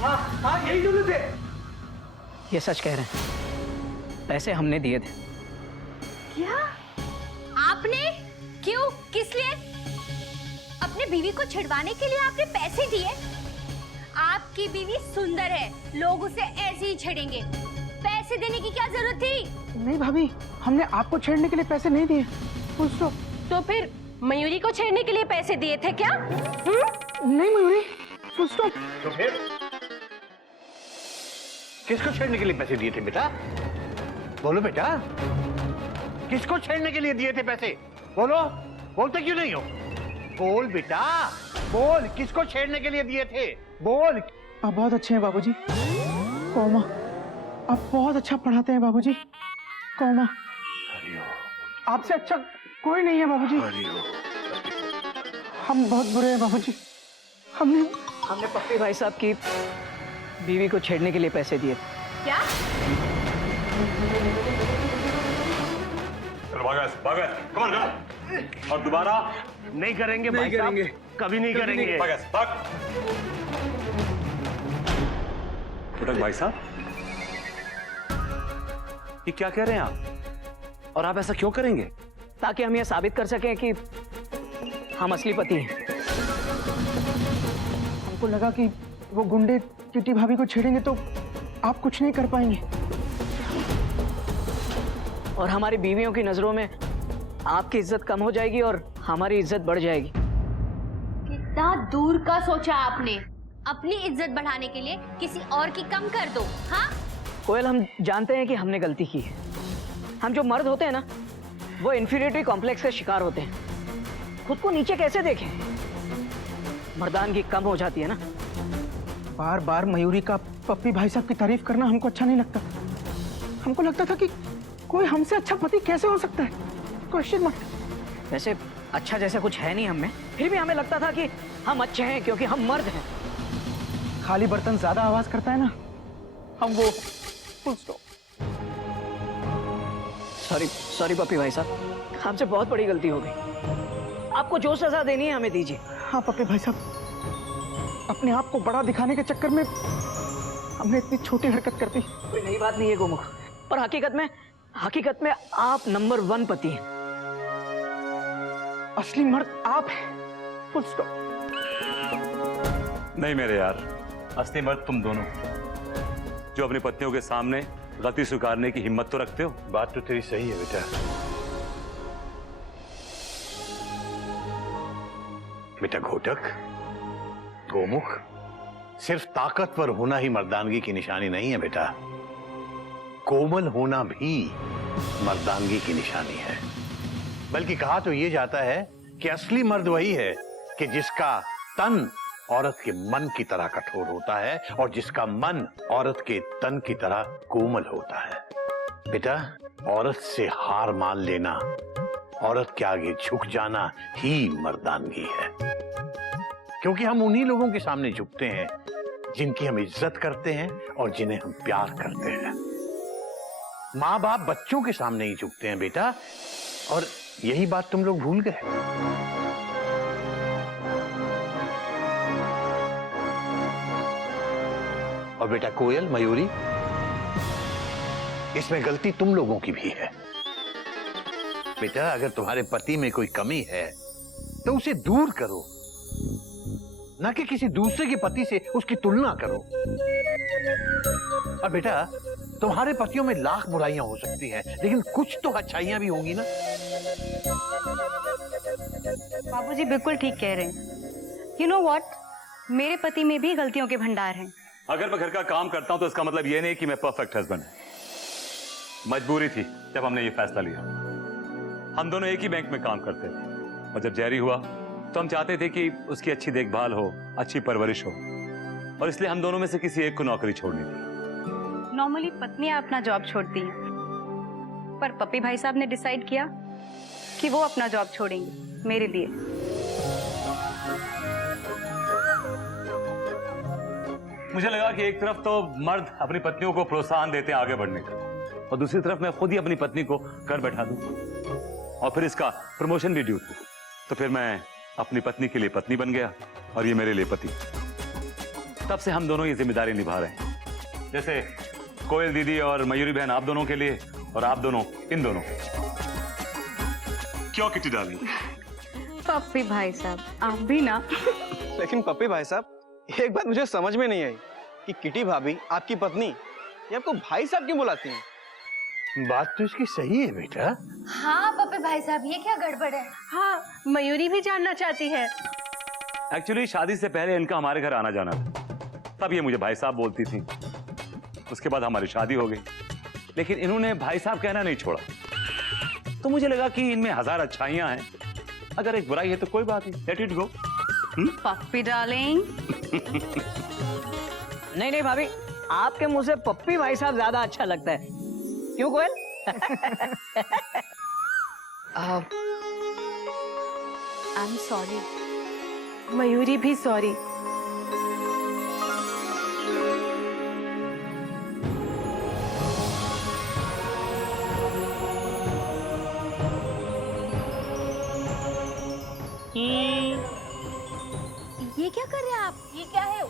हाँ हाँ यही दोनों थे। ये सच कह रहे हैं, पैसे हमने दिए थे। क्या? आपने? क्यों? किस लिए? अपने बीवी को छिड़वाने के लिए आपने पैसे दिए? आपकी बीवी सुंदर है, लोग उसे ऐसे ही छेड़ेंगे। पैसे देने की क्या जरूरत थी? नहीं भाभी, हमने आपको छेड़ने के लिए पैसे नहीं दिए। पूछो। तो फिर मयूरी को छेड़ने के लिए पैसे दिए थे क्या? नहीं मयूरी, पूछो। तो फिर किसको छेड़ने के लिए पैसे दिए थे बेटा? बोलो बेटा, किसको छेड़ने के लिए दिए थे पैसे? बोलो, बोलते क्यों नहीं हो? बोल बेटा, बोल, किसको छेड़ने के लिए दिए थे? बोल। आप बहुत अच्छे हैं बाबूजी। कोमा, आप बहुत अच्छा पढ़ाते हैं बाबूजी। कोमा, आपसे अच्छा कोई नहीं है बाबूजी। हम बहुत बुरे हैं बाबूजी। हमने पप्पी भाई साहब की बीवी को छेड़ने के लिए पैसे दिए। क्या? कम और दोबारा नहीं करेंगे भाई साहब, कभी नहीं करेंगे। उठक भाई साहब, ये क्या कह रहे हैं आप? और आप ऐसा क्यों करेंगे? ताकि हम ये साबित कर सकें कि हम असली पति हैं। हमको लगा कि वो गुंडे किटी भाभी को छेड़ेंगे तो आप कुछ नहीं कर पाएंगे। और हमारी बीवियों की नजरों में आपकी इज्जत कम हो जाएगी और हमारी इज्जत बढ़ जाएगी। कितना दूर का सोचा आपने? अपनी इज्जत बढ़ाने के लिए किसी और की कम कर दो। हाँ? कोयल, हम जानते हैं कि हमने गलती की है। हम जो मर्द होते हैं ना, वो इन्फीरियरिटी कॉम्प्लेक्स का शिकार होते हैं। खुद को नीचे कैसे देखें? मर्दानगी कम हो जाती है ना। बार बार मयूरी का पप्पी भाई साहब की तारीफ करना हमको अच्छा नहीं लगता। हमको लगता था कि कोई हमसे अच्छा पति कैसे हो सकता है। क्वेश्चन मत। वैसे अच्छा जैसा कुछ है नहीं हम में, फिर भी हमें लगता था कि हम अच्छे हैं क्योंकि हम मर्द हैं। खाली बर्तन ज्यादा आवाज करता है ना, हम वो। सॉरी पप्पी भाई साहब, हमसे बहुत बड़ी गलती हो गई। आपको जो सजा देनी है हमें दीजिए। हाँ पप्पी भाई साहब, अपने आप को बड़ा दिखाने के चक्कर में हमने इतनी छोटी हरकत कर दी। कोई नई बात नहीं है गोमुख, पर हकीकत में आप नंबर 1 पति हैं। असली मर्द आप हैं। Full stop. नहीं मेरे यार, असली मर्द तुम दोनों, जो अपनी पत्नियों के सामने गलती स्वीकारने की हिम्मत तो रखते हो। बात तो तेरी सही है बेटा। बेटा घोटक, गोमुख, सिर्फ ताकतवर होना ही मर्दानगी की निशानी नहीं है बेटा। कोमल होना भी मर्दानगी की निशानी है। बल्कि कहा तो ये जाता है कि असली मर्द वही है कि जिसका तन औरत के मन की तरह कठोर होता है और जिसका मन औरत के तन की तरह कोमल होता है। बेटा, औरत से हार मान लेना, औरत के आगे झुक जाना ही मर्दानगी है। क्योंकि हम उन्हीं लोगों के सामने झुकते हैं जिनकी हम इज्जत करते हैं और जिन्हें हम प्यार करते हैं। माँ बाप बच्चों के सामने ही झुकते हैं बेटा, और यही बात तुम लोग भूल गए। और बेटा कोयल, मयूरी, इसमें गलती तुम लोगों की भी है। बेटा, अगर तुम्हारे पति में कोई कमी है तो उसे दूर करो, ना कि किसी दूसरे के पति से उसकी तुलना करो। और बेटा, तुम्हारे पतियों में लाख बुराइयां हो सकती हैं, लेकिन कुछ तो अच्छाइयां भी होंगी ना। बाबूजी बिल्कुल ठीक कह रहे हैं। यू नो व्हाट, मेरे पति में भी गलतियों के भंडार हैं। अगर मैं घर का काम करता हूं तो इसका मतलब ये नहीं कि मैं परफेक्ट हस्बैंड है। मजबूरी थी जब हमने ये फैसला लिया। हम दोनों एक ही बैंक में काम करते थे और जब जैरी हुआ तो हम चाहते थे कि उसकी अच्छी देखभाल हो, अच्छी परवरिश हो, और इसलिए हम दोनों में से किसी एक को नौकरी छोड़नी थी। नॉर्मली पत्नियां अपना जॉब छोड़ती हैं, पर पप्पी भाई साहब ने डिसाइड किया कि वो अपना जॉब छोड़ेंगे मेरे लिए। मुझे लगा कि एक तरफ तो मर्द अपनी पत्नियों को प्रोत्साहन देते हैं आगे बढ़ने का, और दूसरी तरफ मैं खुद ही अपनी पत्नी को घर बैठा दूं और फिर इसका प्रमोशन भी ड्यू। तो फिर मैं अपनी पत्नी के लिए पत्नी बन गया और ये मेरे लिए पति। तब से हम दोनों ये जिम्मेदारी निभा रहे हैं। जैसे कोयल दीदी और मयूरी बहन आप दोनों के लिए, और आप दोनों इन दोनों। क्यों किटी डार्लिंग? पप्पी भाई साहब आप भी ना। लेकिन पप्पी भाई साहब, एक बात मुझे समझ में नहीं आई कि किटी भाभी आपकी पत्नी ये आपको भाई साहब क्यों बुलाती हैं? बात तो इसकी सही है बेटा। हाँ पप्पी भाई साहब, ये क्या गड़बड़ है? हाँ, मयूरी भी जानना चाहती है। एक्चुअली शादी से पहले इनका हमारे घर आना जाना था, तब ये मुझे भाई साहब बोलती थी। उसके बाद हमारी शादी हो गई, लेकिन इन्होंने भाई साहब कहना नहीं छोड़ा। तो मुझे लगा कि इनमें हजार अच्छाइयां हैं, अगर एक बुराई है तो कोई बात नहीं, let it go. Puppy darling. नहीं नहीं भाभी, आपके मुंह से पप्पी भाई साहब ज्यादा अच्छा लगता है। क्यों Koyal? I am sorry. Mayuri भी सॉरी। ये क्या कर रहे हैं आप? ये क्या है?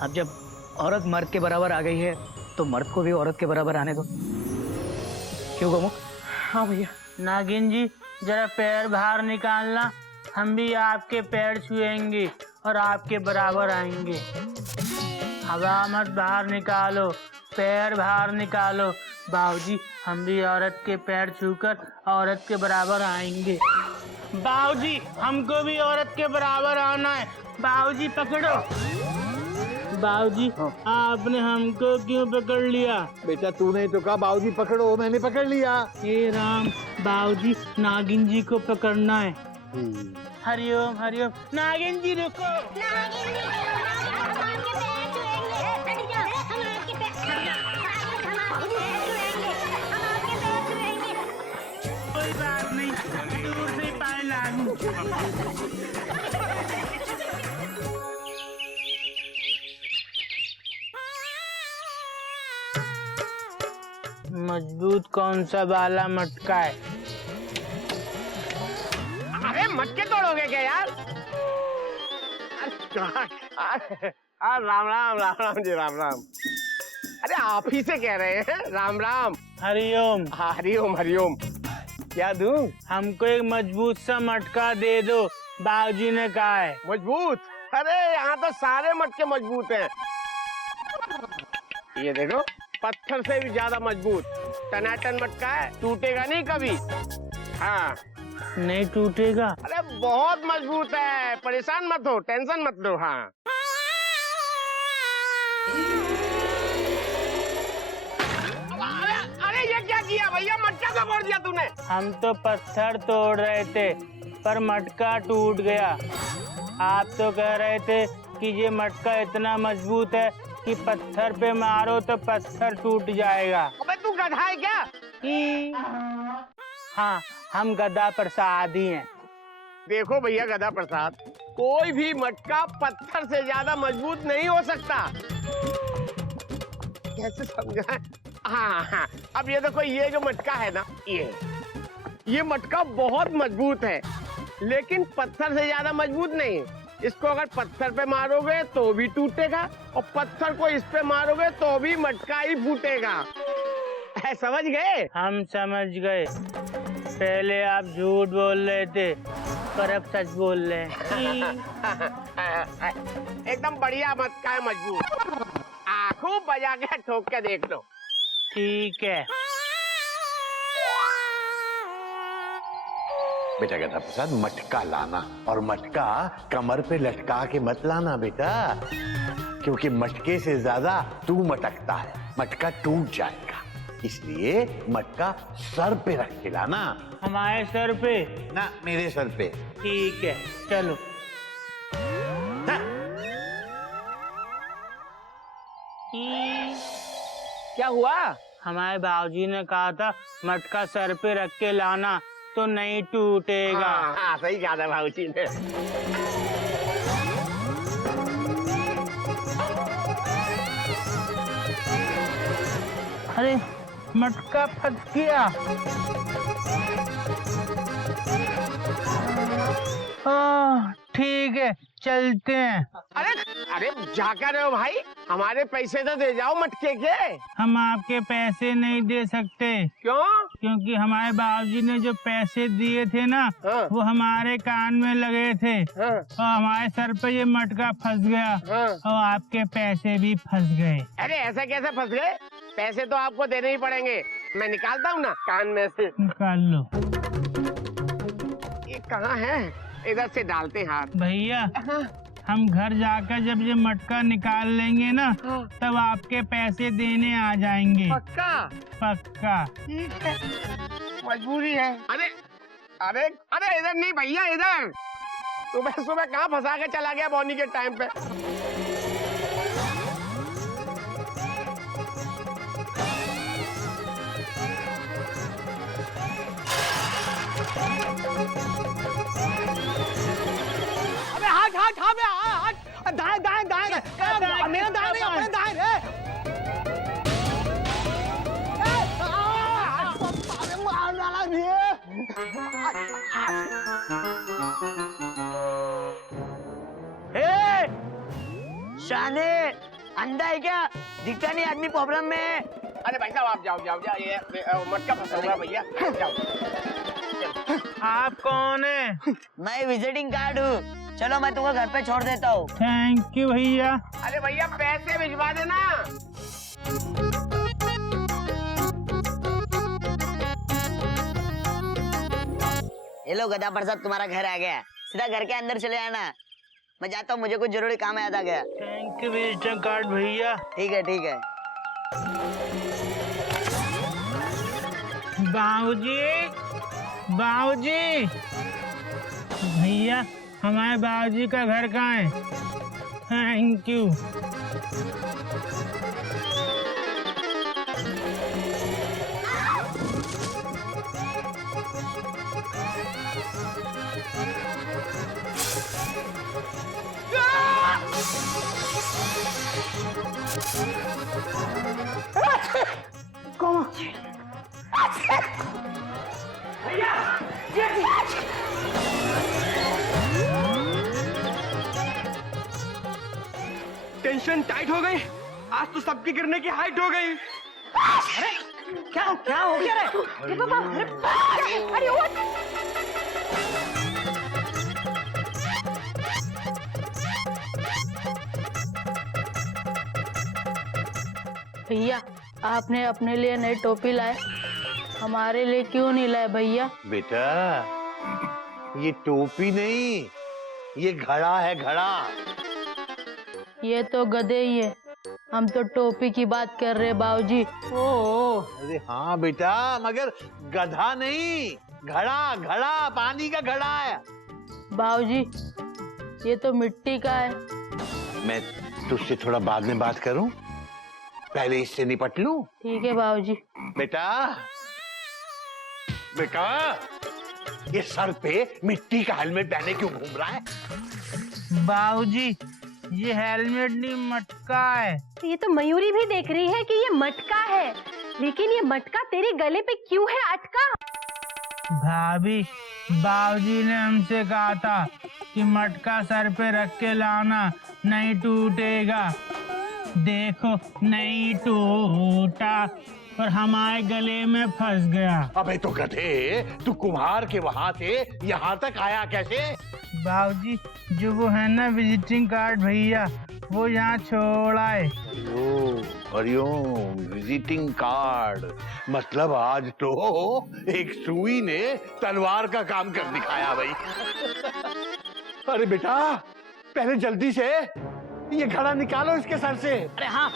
अब जब औरत मर्द के बराबर आ गई है तो मर्द को भी औरत के बराबर आने दो। क्यों गोमुख? हाँ भैया। नागिन जी जरा पैर बाहर निकालना, हम भी आपके पैर छुएंगे और आपके बराबर आएंगे। हवा मत बाहर निकालो, पैर बाहर निकालो। बाबूजी हम भी औरत के पैर छूकर औरत के बराबर आएंगे। बाबूजी हमको भी औरत के बराबर आना है। बाबूजी पकड़ो। बाबूजी आपने हमको क्यों पकड़ लिया? बेटा तूने तो कहा बाबूजी पकड़ो, मैंने पकड़ लिया। हे राम, बाबूजी नागिन जी को पकड़ना है। हरिओम हरिओम। नागिन जी रुको। कोई बात नहीं, दूर से पाए लागू। मजबूत कौन सा वाला मटका है? अरे मटके तोड़ोगे क्या यार? राम राम राम राम जी, राम राम। अरे आप ही से कह रहे हैं, राम राम। हरिओम। हरिओम हरिओम। क्या दूं? हमको एक मजबूत सा मटका दे दो, बाबूजी ने कहा है। मजबूत? अरे यहाँ तो सारे मटके मजबूत हैं। ये देखो, पत्थर से भी ज्यादा मजबूत टनाटन मटका है, टूटेगा नहीं कभी। हाँ नहीं टूटेगा? अरे बहुत मजबूत है, परेशान मत हो, टेंशन मत लो। हाँ अरे ये क्या किया भैया, मटका क्यों फोड़ दिया तूने? हम तो पत्थर तोड़ रहे थे पर मटका टूट गया। आप तो कह रहे थे कि ये मटका इतना मजबूत है कि पत्थर पे मारो तो पत्थर टूट जाएगा। अबे तू गधा है क्या? हाँ, हम गधा प्रसाद ही हैं। देखो भैया गधा प्रसाद, कोई भी मटका पत्थर से ज्यादा मजबूत नहीं हो सकता। कैसे समझा? हाँ हाँ, अब ये देखो, ये जो मटका है ना, ये मटका बहुत मजबूत है, लेकिन पत्थर से ज्यादा मजबूत नहीं। इसको अगर पत्थर पे मारोगे तो भी टूटेगा, और पत्थर को इस पे मारोगे तो भी मटका ही फूटेगा। समझ गए? हम समझ गए। पहले आप झूठ बोल रहे थे पर अब सच बोल रहे हैं। एकदम बढ़िया मटका है, मजबूत। आंखों बजा के ठोक के देख लो। ठीक है। बेटा गधा प्रसाद, मटका लाना, और मटका कमर पे लटका के मत लाना बेटा, क्योंकि मटके से ज्यादा तू मटकता है, मटका टूट जाएगा। इसलिए मटका सर पे रख के लाना। हमारे सर पे? ना, मेरे सर पे। ठीक है, चलो। क्या हुआ? हमारे बाबूजी ने कहा था मटका सर पे रख के लाना तो नहीं टूटेगा। हाँ, सही कहा था बाबूजी ने। अरे मटका फट गया। ठीक है, चलते हैं। अरे अरे जा कर रहे हो भाई, हमारे पैसे तो दे जाओ मटके के। हम आपके पैसे नहीं दे सकते। क्यों? क्योंकि हमारे बाबूजी ने जो पैसे दिए थे ना, हाँ। वो हमारे कान में लगे थे, हाँ। और हमारे सर पे ये मटका फंस गया, हाँ। और आपके पैसे भी फंस गए। अरे ऐसा कैसे फंस गए? पैसे तो आपको देने ही पड़ेंगे। मैं निकालता हूँ ना कान में से। निकाल लो। ये कहाँ है? इधर से डालते हैं हाथ। भैया, हाँ। हम घर जाकर जब ये मटका निकाल लेंगे ना, हाँ। तब आपके पैसे देने आ जाएंगे। पक्का? पक्का। ठीक है, मजबूरी है। अरे अरे अरे इधर नहीं भैया, इधर। सुबह सुबह कहाँ फंसा के चला गया बॉनी के टाइम पे। अबे हाथ हाथ हाथ हाथ दाएं दाएं दाएं मेरा दाएं नहीं अपने दाएं रे। अरे मार डाला ए, शाने अंधा है क्या? दिखता नहीं आदमी प्रॉब्लम में है। अरे भाई साहब आप जाओ जाओ जाओ, ये मटका फंसा हुआ है भैया, जाओ। आप कौन है? मैं विजिटिंग कार्ड हूँ। चलो मैं तुमको घर पे छोड़ देता हूँ। थैंक यू भैया। अरे भैया पैसे भिजवा देना। ये लो गधा प्रसाद, तुम्हारा घर आ गया। सीधा घर के अंदर चले आना। मैं जाता हूँ, मुझे कुछ जरूरी काम याद आ गया। थैंक यू विजिटिंग कार्ड भैया। ठीक है ठीक है। बाबूजी, बाबूजी, भैया हमारे बाबूजी का घर कहाँ है? Thank you. टेंशन टाइट हो गई। आज तो सबकी गिरने की हाइट हो गई। क्या क्या हो गया रे? भैया, आपने अपने लिए नई टोपी लाए, हमारे लिए क्यों नहीं लाए भैया? बेटा ये टोपी नहीं, ये घड़ा है, घड़ा। ये तो गधे ही है। हम तो टोपी की बात कर रहे बाबूजी। अरे हाँ बेटा, मगर गधा नहीं, घड़ा, घड़ा, पानी का घड़ा है। बाबूजी, ये तो मिट्टी का है। मैं तुझसे थोड़ा बाद में बात करूं, पहले इससे निपट लूं। ठीक है बाबूजी। बेटा बेटा, ये सर पे मिट्टी का हेलमेट पहने क्यों घूम रहा है? बाबूजी, ये हेलमेट नहीं मटका है। ये तो मयूरी भी देख रही है कि ये मटका है, लेकिन ये मटका तेरे गले पे क्यों है अटका? भाभी, बाबूजी ने हमसे कहा था कि मटका सर पे रख के लाना, नहीं टूटेगा। देखो नहीं टूटा, पर हमारे गले में फंस गया। अबे तो गधे, तू कुम्हार के वहां से यहाँ तक आया कैसे? बाबूजी, जो वो है ना विजिटिंग कार्ड भैया, वो यहाँ छोड़ा है। Hariom, visiting card. मतलब आज तो एक सुई ने तलवार का काम कर दिखाया भाई। अरे बेटा, पहले जल्दी से ये घड़ा निकालो इसके सर से। अरे हाँ।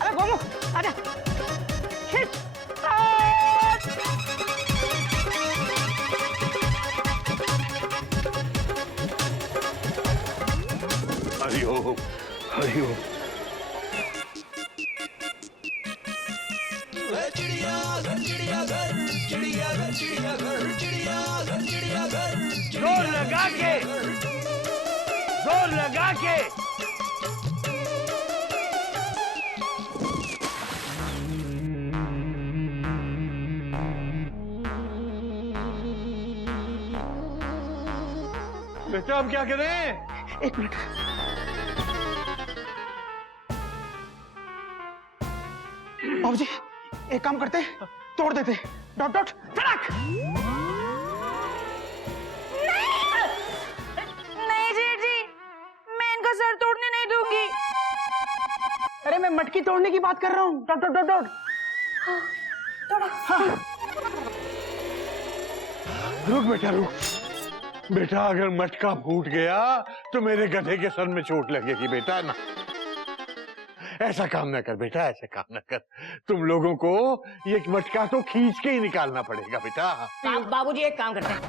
अरे गोलू आजा, खींच। हरिओम, हरिओम। जोर लगा के, जोर लगा के। बेटा अब क्या करें? एक मिनट। बाबूजी एक काम करते, तोड़ देते। डॉट डॉट धड़क। नहीं जी जी, मैं इनका सर तोड़ने नहीं दूंगी। अरे मैं मटकी तोड़ने की बात कर रहा हूँ। Dot dot dot dot. हाँ। रुक बेटा रुक। बेटा अगर मटका फूट गया तो मेरे गधे के सर में चोट लगेगी बेटा ना। ऐसा काम ना कर बेटा, ऐसा काम ना कर। तुम लोगों को ये मटका तो खींच के ही निकालना पड़ेगा बेटा। बाबूजी एक काम करते हैं,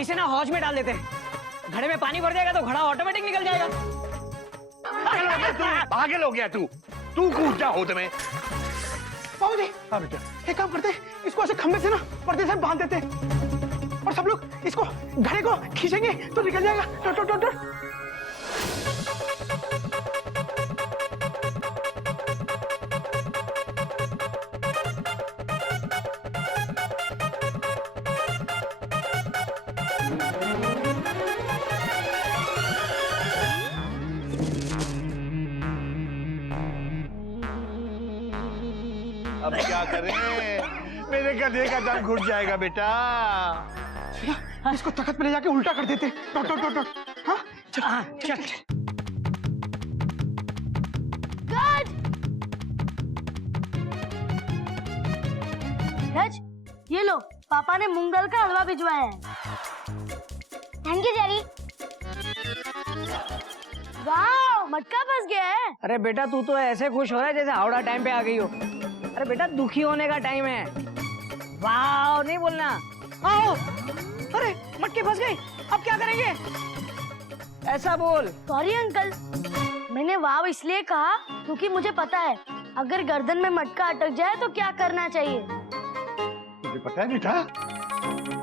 इसे ना हौज में डाल देते हैं। घड़े में पानी भर जाएगा तो घड़ा ऑटोमेटिक निकल जाएगा। पागल हो गया तू कूद जा होद में। बाबूजी हाँ बेटा। एक काम करते, इसको ऐसे खंबे से ना पर्दे से बांध देते और सब लोग इसको घड़े को खींचेंगे तो निकल जाएगा। Dot dot dot dot. अब क्या करें? मेरे गधे का दम घुट जाएगा बेटा। इसको तख्त पे ले जाके उल्टा कर देते। Dot dot dot dot. हाँ चल चल। रज, ये लो, पापा ने मूंग दाल का हलवा भिजवाया है। Thank you Jerry. वाह, मटका फंस गया है। अरे बेटा तू तो ऐसे खुश हो रहा है जैसे हावड़ा टाइम पे आ गई हो। अरे बेटा दुखी होने का टाइम है। वाह नहीं बोलना। आओ। अरे मटके फंस गए, अब क्या करेंगे? ऐसा बोल। सॉरी अंकल, मैंने वाव इसलिए कहा क्योंकि मुझे पता है अगर गर्दन में मटका अटक जाए तो क्या करना चाहिए। तुझे पता है बेटा?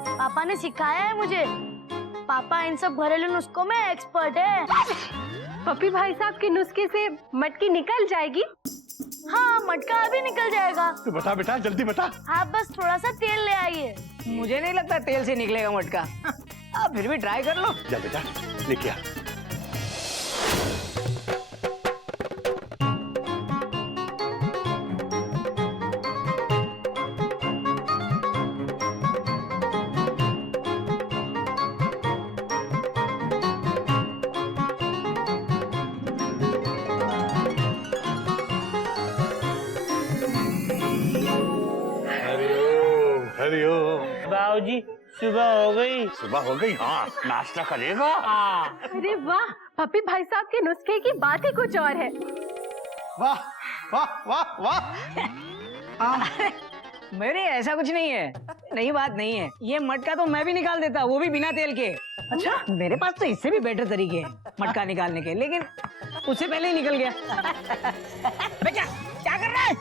पापा ने सिखाया है मुझे। पापा इन सब घरेलू नुस्खों में एक्सपर्ट है। पप्पी भाई साहब के नुस्खे से मटकी निकल जाएगी? हाँ, मटका अभी निकल जाएगा। तू बता बेटा, जल्दी बता। आप बस थोड़ा सा तेल ले आइए। मुझे नहीं लगता तेल से निकलेगा मटका। अब फिर भी ट्राई कर लो। जा बेटा लेके आ। हरिओम। बाबूजी सुबह हो गई। सुबह हो गई? हाँ नाश्ता करेगा। अरे वाह, पप्पी भाई साहब के नुस्खे की बात ही कुछ और है। वाह वाह वाह वाह। मेरे ऐसा कुछ नहीं है, नई बात नहीं है। ये मटका तो मैं भी निकाल देता, वो भी बिना तेल के। अच्छा मेरे पास तो इससे भी बेटर तरीके हैं मटका निकालने के, लेकिन उससे पहले ही निकल गया। बेटा क्या कर रहा है?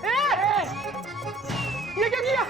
ये क्या किया?